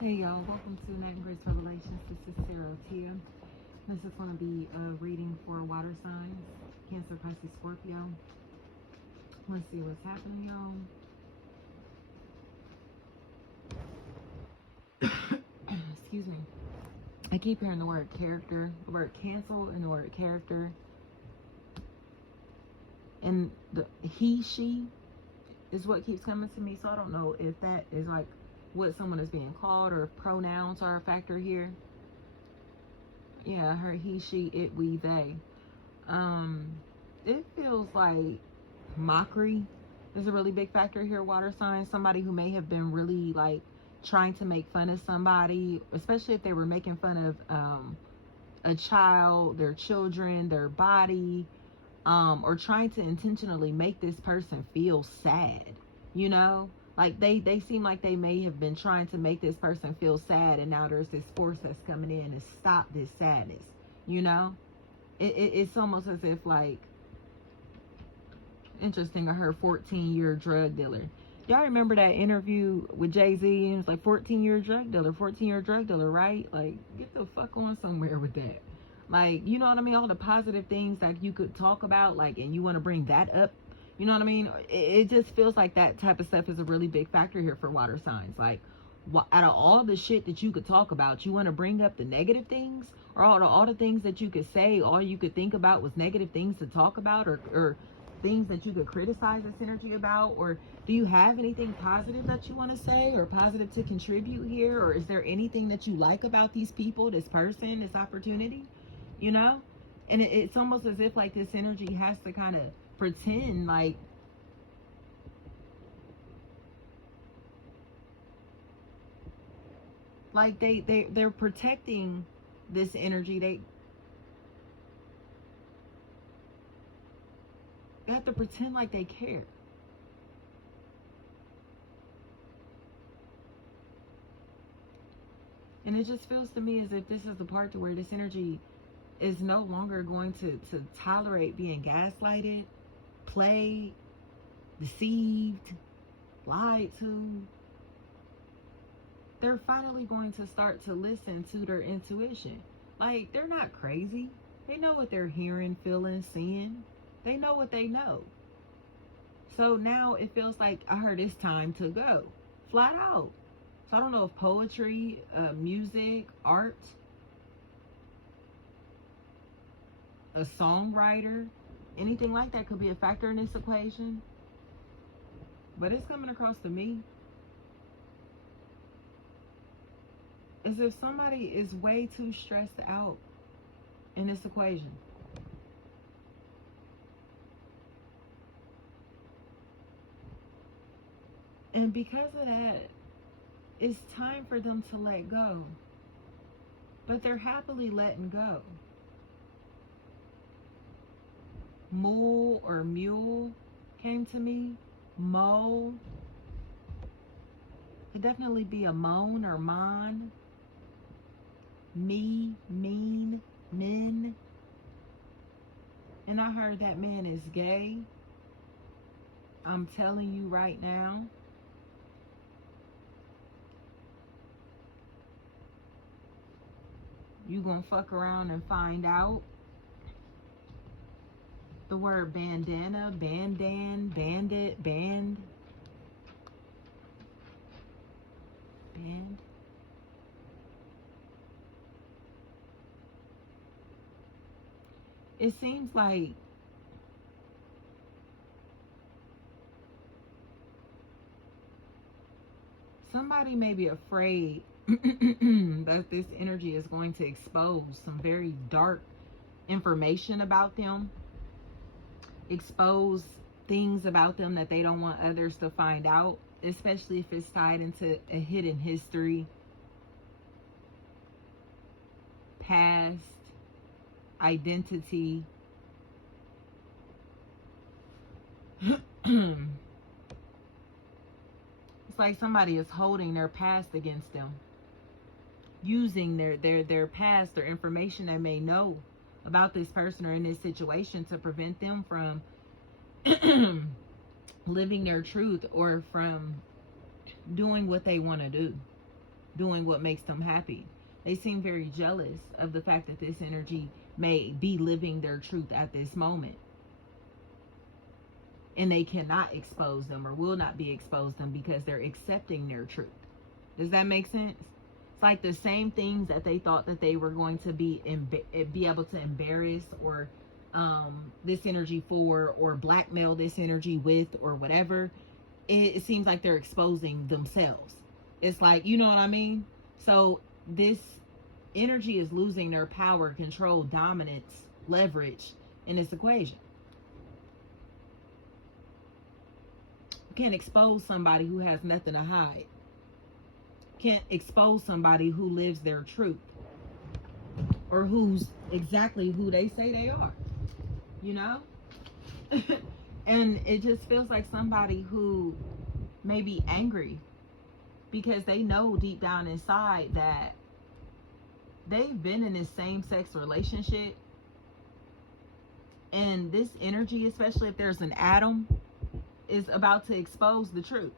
Hey y'all, welcome to Night and Grace Revelations. This is Sarah Tia. This is going to be a reading for water signs, Cancer, Pisces, Scorpio. Let's see what's happening, y'all. Excuse me. I keep hearing the word character, the word cancel, and the word character. And the he, she is what keeps coming to me. So I don't know if that is like what someone is being called or if pronouns are a factor here. Yeah, I heard he, she, it, we, they. It feels like mockery is a really big factor here, water signs. Somebody who may have been really like trying to make fun of somebody, especially if they were making fun of a child, their children, their body, or trying to intentionally make this person feel sad, you know? Like they seem like they may have been trying to make this person feel sad, and now there's this force that's coming in to stop this sadness, you know? It's almost as if like, interesting, I heard 14-year drug dealer. Y'all remember that interview with Jay-Z? And it's like 14-year drug dealer, 14-year drug dealer, right? Like, get the fuck on somewhere with that. Like, you know what I mean? All the positive things that you could talk about, like, and you want to bring that up. You know what I mean? It just feels like that type of stuff is a really big factor here for water signs. Like, out of all the shit that you could talk about, you want to bring up the negative things? Or all the things that you could say, all you could think about was negative things to talk about, or things that you could criticize this energy about? Or do you have anything positive that you want to say or positive to contribute here? Or is there anything that you like about these people, this person, this opportunity, you know? And it's almost as if like this energy has to kind of pretend like they're protecting this energy. They have to pretend like they care. And it just feels to me as if this is the part to where this energy is no longer going to tolerate being gaslighted, played, deceived, lied to. They're finally going to start to listen to their intuition. Like, they're not crazy. They know what they're hearing, feeling, seeing. They know what they know. So now it feels like I heard it's time to go. Flat out. So I don't know if poetry, music, art, a songwriter, anything like that could be a factor in this equation. But it's coming across to me as if somebody is way too stressed out in this equation. And because of that, it's time for them to let go. But they're happily letting go. Mule or mule came to me. Mo. Could definitely be a moan or mon. Me, mean, men. And I heard that man is gay. I'm telling you right now. You gonna fuck around and find out. The word bandana, bandan, bandit, band. Band. It seems like somebody may be afraid that this energy is going to expose some very dark information about them, expose things about them that they don't want others to find out, especially if it's tied into a hidden history, past, identity. It's like somebody is holding their past against them, using their past, their information they may know about this person or in this situation to prevent them from living their truth or from doing what they want to do. doing what makes them happy. They seem very jealous of the fact that this energy may be living their truth at this moment. And they cannot expose them or will not be exposed them because they're accepting their truth. Does that make sense? It's like the same things that they thought that they were going to be able to embarrass or this energy for, or blackmail this energy with, or whatever. It seems like they're exposing themselves. It's like, you know what I mean? So this energy is losing their power, control, dominance, leverage in this equation. You can't expose somebody who has nothing to hide. Can't expose somebody who lives their truth, or who's exactly who they say they are, you know? And it just feels like somebody who may be angry because they know deep down inside that they've been in this same-sex relationship, and this energy, especially if there's an atom, is about to expose the truth.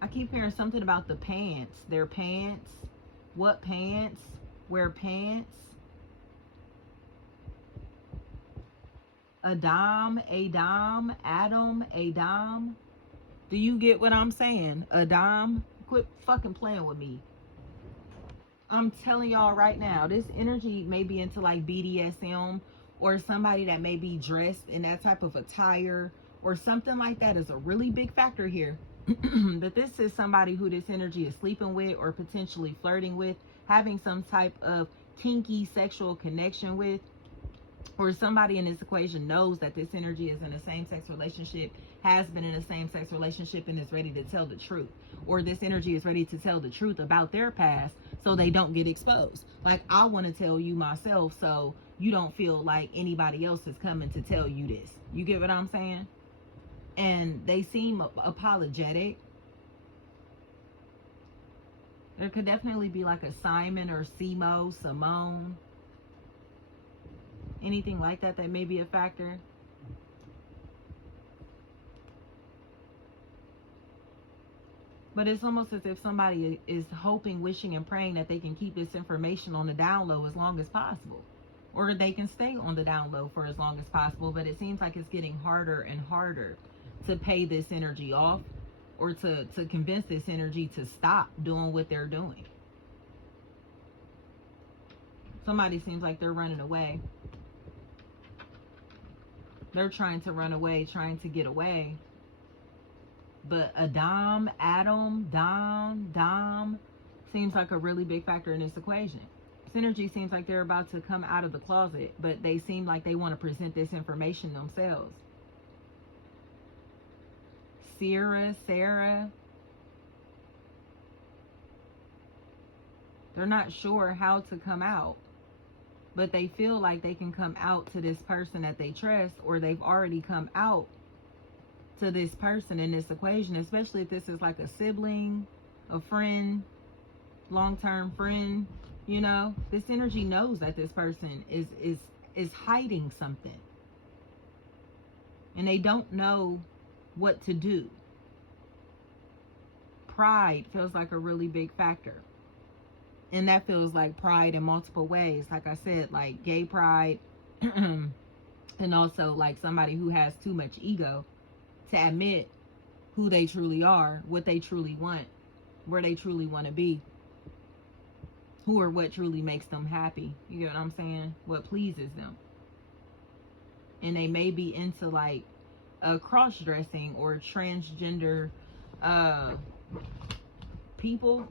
I keep hearing something about the pants. Their pants. What pants? Wear pants. Adam, Adam. Do you get what I'm saying? Adam, quit fucking playing with me. I'm telling y'all right now, this energy may be into like BDSM, or somebody that may be dressed in that type of attire or something like that is a really big factor here. But this is somebody who this energy is sleeping with, or potentially flirting with, having some type of kinky sexual connection with, or somebody in this equation knows that this energy is in a same-sex relationship, has been in a same-sex relationship, and is ready to tell the truth. Or this energy is ready to tell the truth about their past so they don't get exposed. Like, I want to tell you myself so you don't feel like anybody else is coming to tell you this. You get what I'm saying? And they seem apologetic. There could definitely be like a Simon or Simone. Anything like that that may be a factor. But it's almost as if somebody is hoping, wishing, and praying that they can keep this information on the down low as long as possible. Or they can stay on the down low for as long as possible. But it seems like it's getting harder and harder to pay this energy off, or to convince this energy to stop doing what they're doing. Somebody seems like they're running away. They're trying to run away, trying to get away. But Dom seems like a really big factor in this equation. Synergy seems like they're about to come out of the closet, but they seem like they want to present this information themselves. Sarah. They're not sure how to come out, but they feel like they can come out to this person that they trust, or they've already come out to this person in this equation, especially if this is like a sibling, a friend, long-term friend. You know, this energy knows that this person is hiding something, and they don't know what to do. Pride feels like a really big factor, and that feels like pride in multiple ways. Like I said, like gay pride, and also like somebody who has too much ego to admit who they truly are, what they truly want, where they truly want to be, who or what truly makes them happy. You get what I'm saying? What pleases them. And they may be into like cross-dressing or transgender people.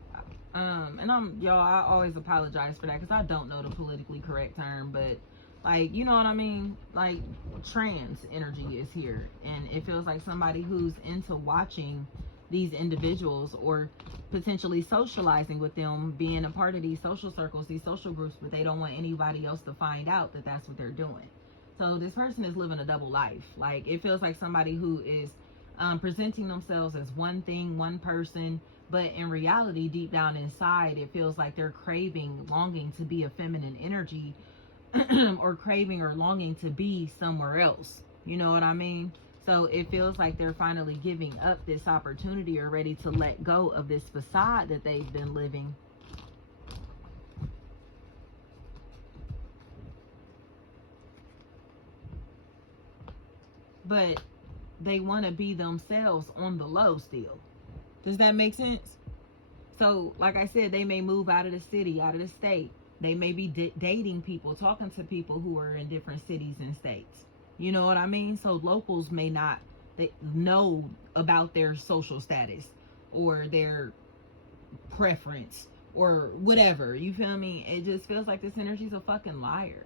And I always apologize for that because I don't know the politically correct term, but like, you know what I mean? Like, trans energy is here, and it feels like somebody who's into watching these individuals, or potentially socializing with them, being a part of these social circles, these social groups, but they don't want anybody else to find out that that's what they're doing. So this person is living a double life. Like, it feels like somebody who is presenting themselves as one thing, one person, but in reality, deep down inside, it feels like they're craving, longing to be a feminine energy, or craving or longing to be somewhere else. You know what I mean? So it feels like they're finally giving up this opportunity or ready to let go of this facade that they've been living. But they want to be themselves on the low still. Does that make sense? So, like I said, they may move out of the city, out of the state. They may be dating people, talking to people who are in different cities and states. You know what I mean? So locals may not know about their social status or their preference or whatever. You feel me? It just feels like this energy's a fucking liar.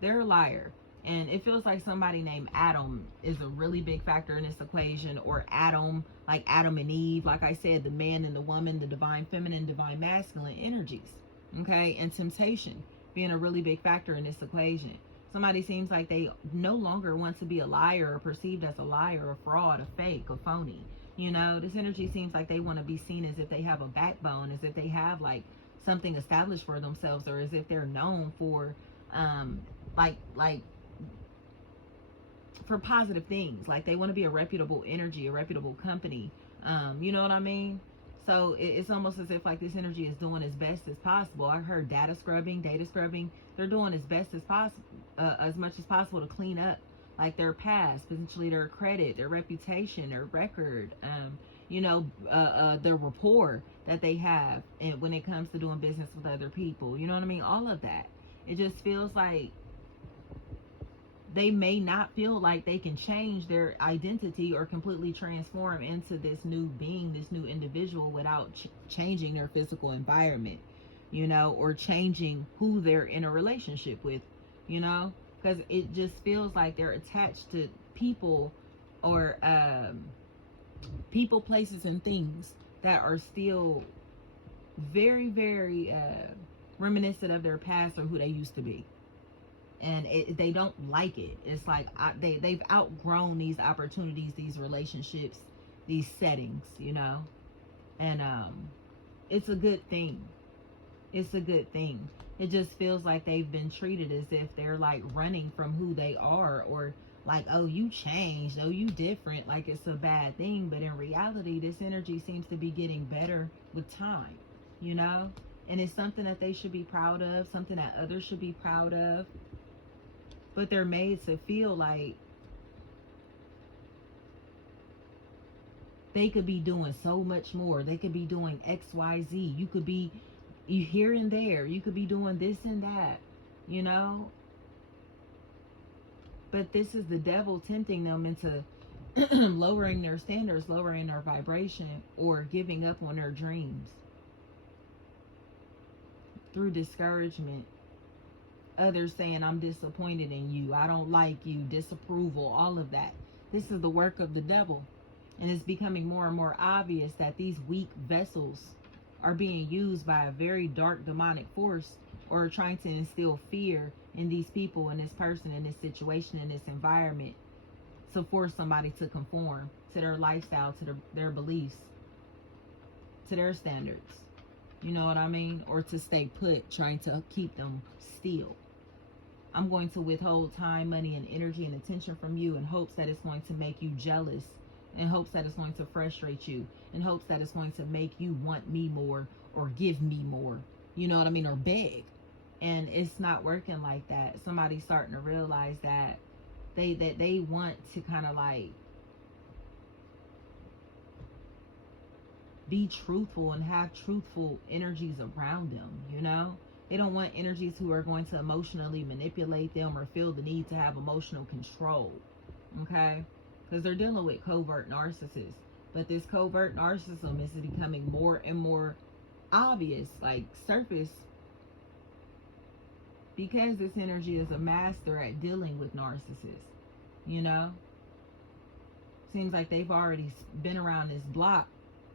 They're a liar. And it feels like somebody named Adam is a really big factor in this equation, or Adam, like Adam and Eve. Like I said, the man and the woman, the divine feminine, divine masculine energies. Okay? And temptation being a really big factor in this equation. Somebody seems like they no longer want to be a liar or perceived as a liar, a fraud, a fake, a phony. You know, this energy seems like they want to be seen as if they have a backbone, as if they have like something established for themselves, or as if they're known for like for positive things. Like they want to be a reputable energy, a reputable company. You know what I mean? So it's almost as if like this energy is doing as best as possible. I heard data scrubbing. They're doing as best as possible, as much as possible to clean up like their past, potentially their credit, their reputation, their record, their rapport that they have, and when it comes to doing business with other people. You know what I mean? All of that. It just feels like they may not feel like they can change their identity or completely transform into this new being, this new individual, without changing their physical environment, or changing who they're in a relationship with, because it just feels like they're attached to people or people, places, and things that are still very, very reminiscent of their past or who they used to be. And they don't like it. It's like they've outgrown these opportunities, these relationships, these settings, and it's a good thing. It's a good thing. It just feels like they've been treated as if they're like running from who they are, or like, oh, you changed, oh, you different, like it's a bad thing. But in reality, this energy seems to be getting better with time, and it's something that they should be proud of, something that others should be proud of. But they're made to feel like they could be doing so much more. They could be doing X, Y, Z. You could be here and there. You could be doing this and that, But this is the devil tempting them into lowering their standards, lowering their vibration, or giving up on their dreams through discouragement. Others saying, I'm disappointed in you, I don't like you, disapproval, all of that. This is the work of the devil. And it's becoming more and more obvious that these weak vessels are being used by a very dark demonic force, or trying to instill fear in these people, in this person, in this situation, in this environment, to force somebody to conform to their lifestyle, to their beliefs, to their standards. You know what I mean? Or to stay put, trying to keep them still. I'm going to withhold time, money, and energy and attention from you in hopes that it's going to make you jealous, in hopes that it's going to frustrate you, in hopes that it's going to make you want me more or give me more. You know what I mean? Or beg. And it's not working like that. Somebody's starting to realize that they want to kind of like be truthful and have truthful energies around them, They don't want energies who are going to emotionally manipulate them or feel the need to have emotional control, okay? Because they're dealing with covert narcissists. But this covert narcissism is becoming more and more obvious, like surface, because this energy is a master at dealing with narcissists, Seems like they've already been around this block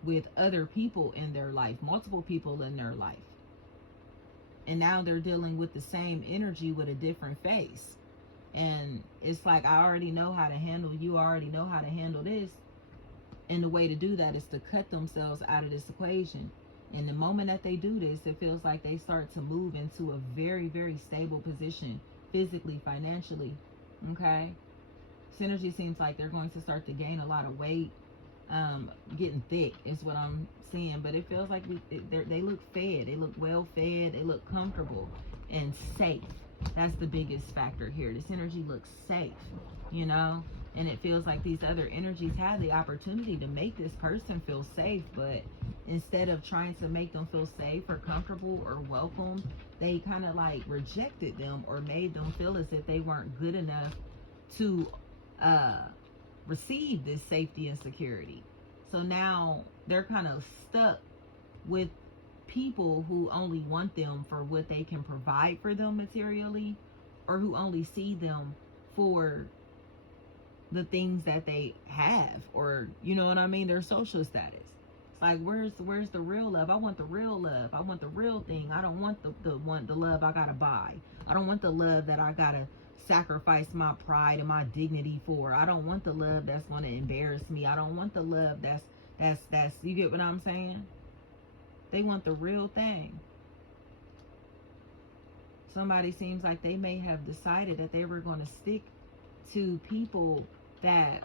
with other people in their life, multiple people in their life. And now they're dealing with the same energy with a different face. And it's like, I already know how to handle you, I already know how to handle this. And the way to do that is to cut themselves out of this equation. And the moment that they do this, it feels like they start to move into a very, very stable position, physically, financially, okay? This energy seems like they're going to start to gain a lot of weight, getting thick is what I'm seeing. But it feels like they look fed, they look well fed, they look comfortable and safe. That's the biggest factor here. This energy looks safe, you know, and it feels like these other energies had the opportunity to make this person feel safe, but instead of trying to make them feel safe or comfortable or welcome, they kind of like rejected them or made them feel as if they weren't good enough to receive this safety and security. So now they're kind of stuck with people who only want them for what they can provide for them materially, or who only see them for the things that they have, or you know what I mean, their social status. It's like, where's the real love? I want the real love. I want the real thing. I don't want the love I gotta buy. I don't want the love that I gotta sacrifice my pride and my dignity for. I don't want the love that's gonna embarrass me. I don't want the love that's you get what I'm saying? They want the real thing. Somebody seems like they may have decided that they were going to stick to people that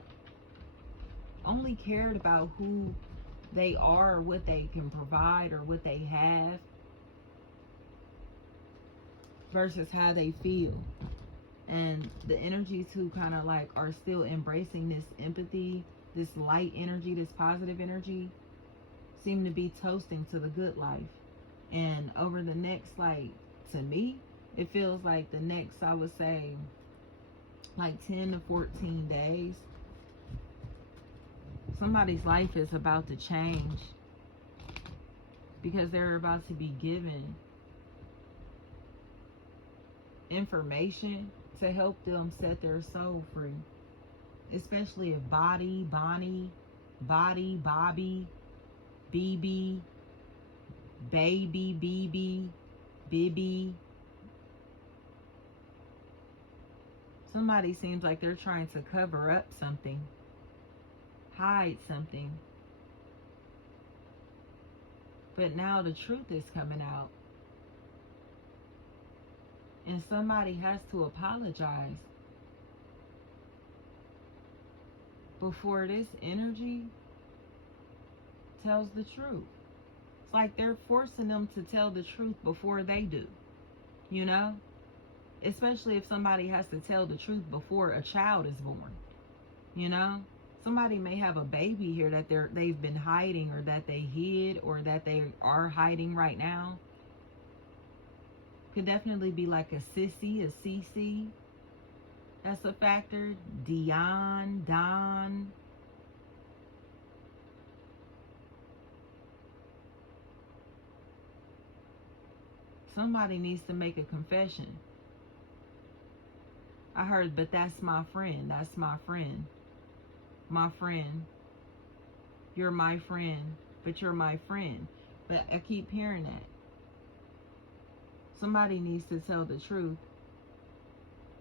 only cared about who they are, or what they can provide, or what they have, versus how they feel. And the energies who kind of like are still embracing this empathy, this light energy, this positive energy, seem to be toasting to the good life. And over the next, like, to me, it feels like the next, I would say, like 10 to 14 days, somebody's life is about to change, because they're about to be given information to help them set their soul free. Especially if Bobby, BB, Baby, BB, Bibby. Somebody seems like they're trying to cover up something, hide something. But now the truth is coming out. And somebody has to apologize before this energy tells the truth. It's like they're forcing them to tell the truth before they do, you know? Especially if somebody has to tell the truth before a child is born, you know? Somebody may have a baby here that they've been hiding, or that they hid, or that they are hiding right now. Could definitely be like a sissy, a CC. That's a factor. Don. Somebody needs to make a confession. I heard, but that's my friend. That's my friend. My friend. You're my friend. But you're my friend. But I keep hearing that. Somebody needs to tell the truth.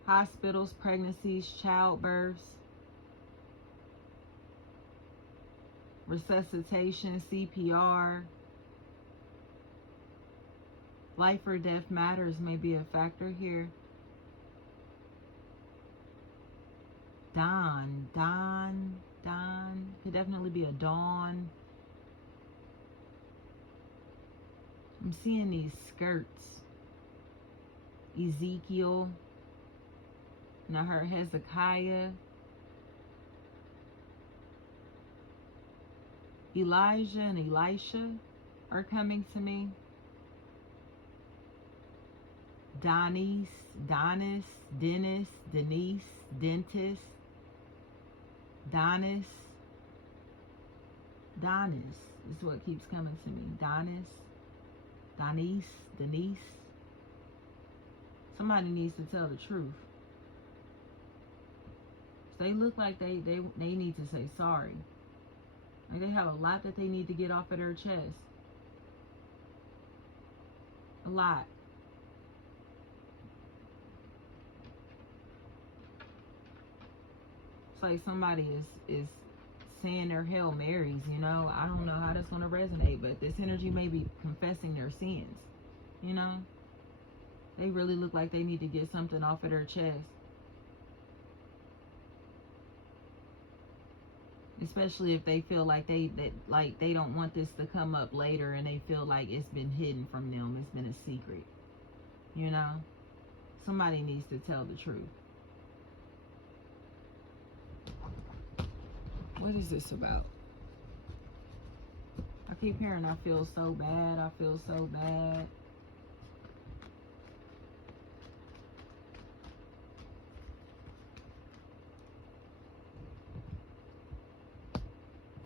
Hospitals, pregnancies, childbirths, resuscitation, CPR, life or death matters may be a factor here. Dawn, could definitely be a dawn. I'm seeing these skirts. Ezekiel, and I heard Hezekiah. Elijah and Elisha are coming to me. Donis, Dennis, Denise, dentist. Donis is what keeps coming to me. Denise. Somebody needs to tell the truth. They look like they need to say sorry. Like they have a lot that they need to get off of their chest. A lot. It's like somebody is saying their Hail Marys, you know. I don't know how that's going to resonate, but this energy may be confessing their sins, you know. They really look like they need to get something off of their chest. especially if they feel like they don't want this to come up later, and they feel like it's been hidden from them, it's been a secret. You know, somebody needs to tell the truth. What is this about? I keep hearing I feel so bad, I feel so bad.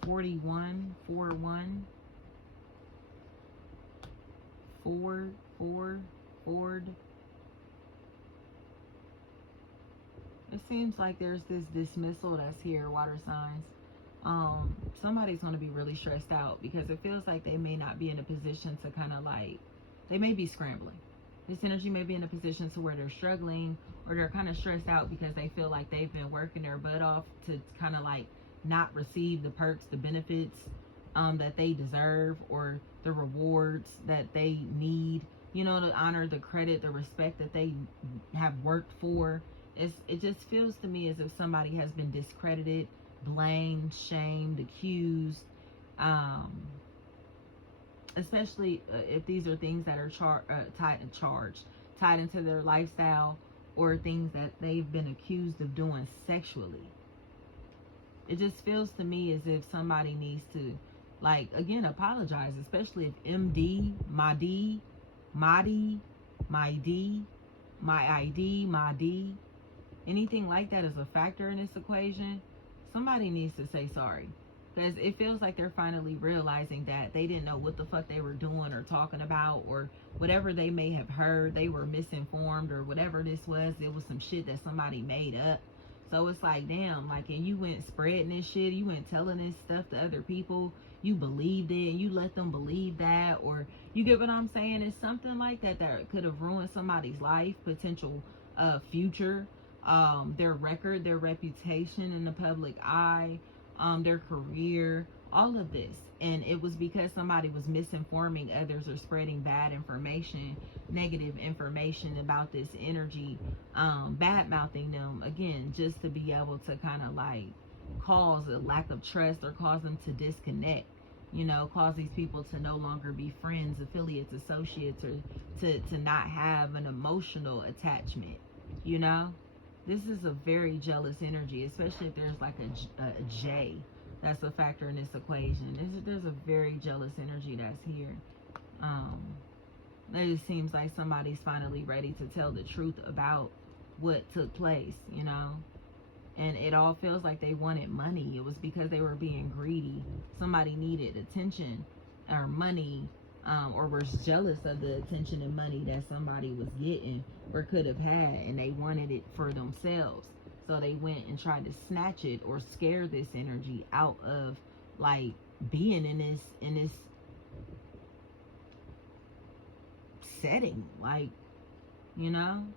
$41, 41, Ford. It seems like there's this dismissal that's here, water signs. Somebody's going to be really stressed out because it feels like they may not be in a position to kind of like, they may be scrambling. This energy may be in a position to where they're struggling, or they're kind of stressed out because they feel like they've been working their butt off to kind of like not receive the perks, the benefits that they deserve, or the rewards that they need, you know, the honor, the credit, the respect that they have worked for. It just feels to me as if somebody has been discredited, blamed, shamed, accused, especially if these are things that are tied into their lifestyle, or things that they've been accused of doing sexually. It just feels to me as if somebody needs to, like, again, apologize, especially if MD, Madi, anything like that is a factor in this equation. Somebody needs to say sorry, because it feels like they're finally realizing that they didn't know what the fuck they were doing or talking about, or whatever they may have heard, they were misinformed, or whatever this was, it was some shit that somebody made up. So it's like, damn, like, and you went spreading this shit, you went telling this stuff to other people, you believed it, and you let them believe that, or, you get what I'm saying? It's something like that that could have ruined somebody's life, potential future, their record, their reputation in the public eye, their career, all of this. And it was because somebody was misinforming others or spreading bad information, negative information about this energy, bad mouthing them, again, just to be able to kind of like cause a lack of trust, or cause them to disconnect, you know, cause these people to no longer be friends, affiliates, associates, or to not have an emotional attachment, you know. This is a very jealous energy, especially if there's like a J that's a factor in this equation. There's a very jealous energy that's here. It just seems like somebody's finally ready to tell the truth about what took place, you know. And it all feels like they wanted money. It was because they were being greedy. Somebody needed attention or money, or was jealous of the attention and money that somebody was getting or could have had, and they wanted it for themselves. So they went and tried to snatch it or scare this energy out of like being in this setting, like, you know,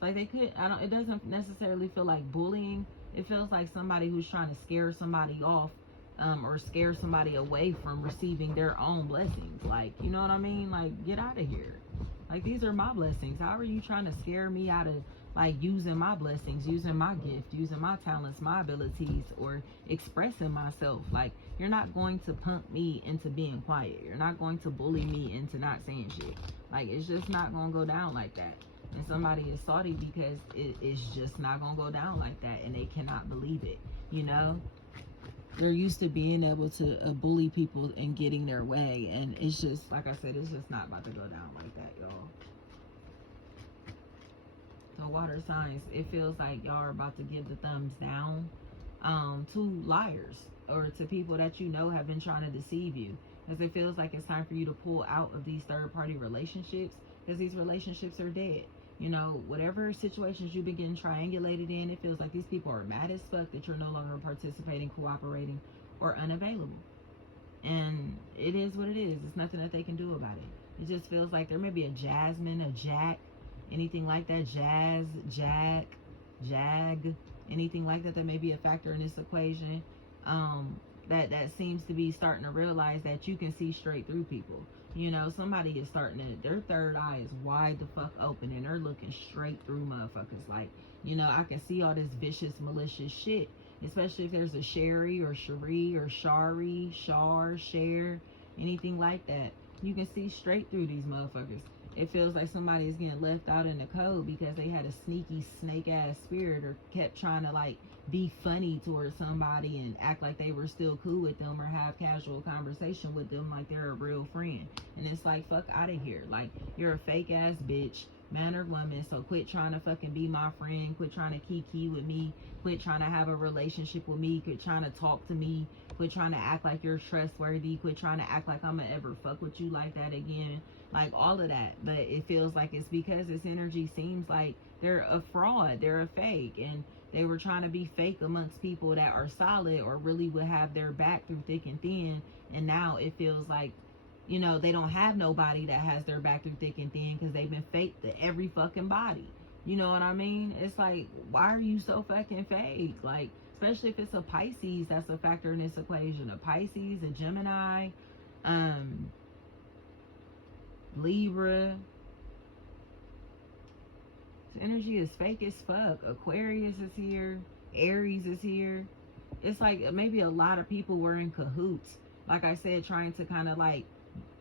like they could, it doesn't necessarily feel like bullying. It feels like somebody who's trying to scare somebody off, or scare somebody away from receiving their own blessings. Like, you know what I mean? Like, get out of here. Like, these are my blessings. How are you trying to scare me out of like using my blessings, using my gift, using my talents, my abilities, or expressing myself? Like, you're not going to pump me into being quiet. You're not going to bully me into not saying shit. Like, it's just not gonna go down like that. And somebody is salty because it's just not gonna go down like that, and they cannot believe it, you know. They're used to being able to bully people and getting their way, and it's just, like I said, it's just not about to go down like that, y'all. So water signs, it feels like y'all are about to give the thumbs down to liars, or to people that you know have been trying to deceive you, because it feels like it's time for you to pull out of these third-party relationships, because these relationships are dead. You know, whatever situations you've been getting triangulated in, it feels like these people are mad as fuck that you're no longer participating, cooperating, or unavailable. And it is what it is. There's nothing that they can do about it. It just feels like there may be a Jasmine, a Jack, anything like that, Jazz, Jack, Jag, anything like that may be a factor in this equation. That seems to be starting to realize that you can see straight through people. You know, somebody is starting to, their third eye is wide the fuck open, and they're looking straight through motherfuckers. Like, you know, I can see all this vicious, malicious shit. especially if there's a Sherry or Cherie or Shari, Shar, Share, anything like that. You can see straight through these motherfuckers. It feels like somebody is getting left out in the cold because they had a sneaky snake ass spirit or kept trying to like be funny towards somebody and act like they were still cool with them or have casual conversation with them like they're a real friend. And it's like, fuck out of here. Like, you're a fake ass bitch, man or woman, so quit trying to fucking be my friend, quit trying to kiki with me, quit trying to have a relationship with me, quit trying to talk to me, quit trying to act like you're trustworthy, quit trying to act like I'm gonna ever fuck with you like that again. Like, all of that. But it feels like it's because this energy seems like they're a fraud, they're a fake, and they were trying to be fake amongst people that are solid or really would have their back through thick and thin. And now it feels like, you know, they don't have nobody that has their back through thick and thin because they've been fake to every fucking body. You know what I mean? It's like, why are you so fucking fake? Like, especially if it's a Pisces, that's a factor in this equation. A Pisces, a Gemini, Libra. This energy is fake as fuck. Aquarius is here. Aries is here. It's like maybe a lot of people were in cahoots. Like I said, trying to kind of like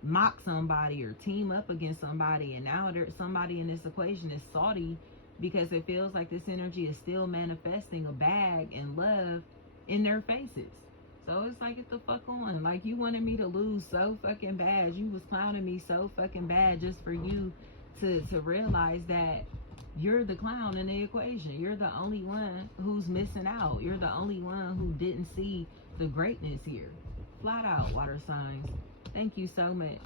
mock somebody or team up against somebody. And now there's somebody in this equation is salty because it feels like this energy is still manifesting a bag and love in their faces. So it's like, get the fuck on. Like, you wanted me to lose so fucking bad. You was clowning me so fucking bad just for you to realize that you're the clown in the equation. You're the only one who's missing out. You're the only one who didn't see the greatness here. Flat out, water signs. Thank you so much.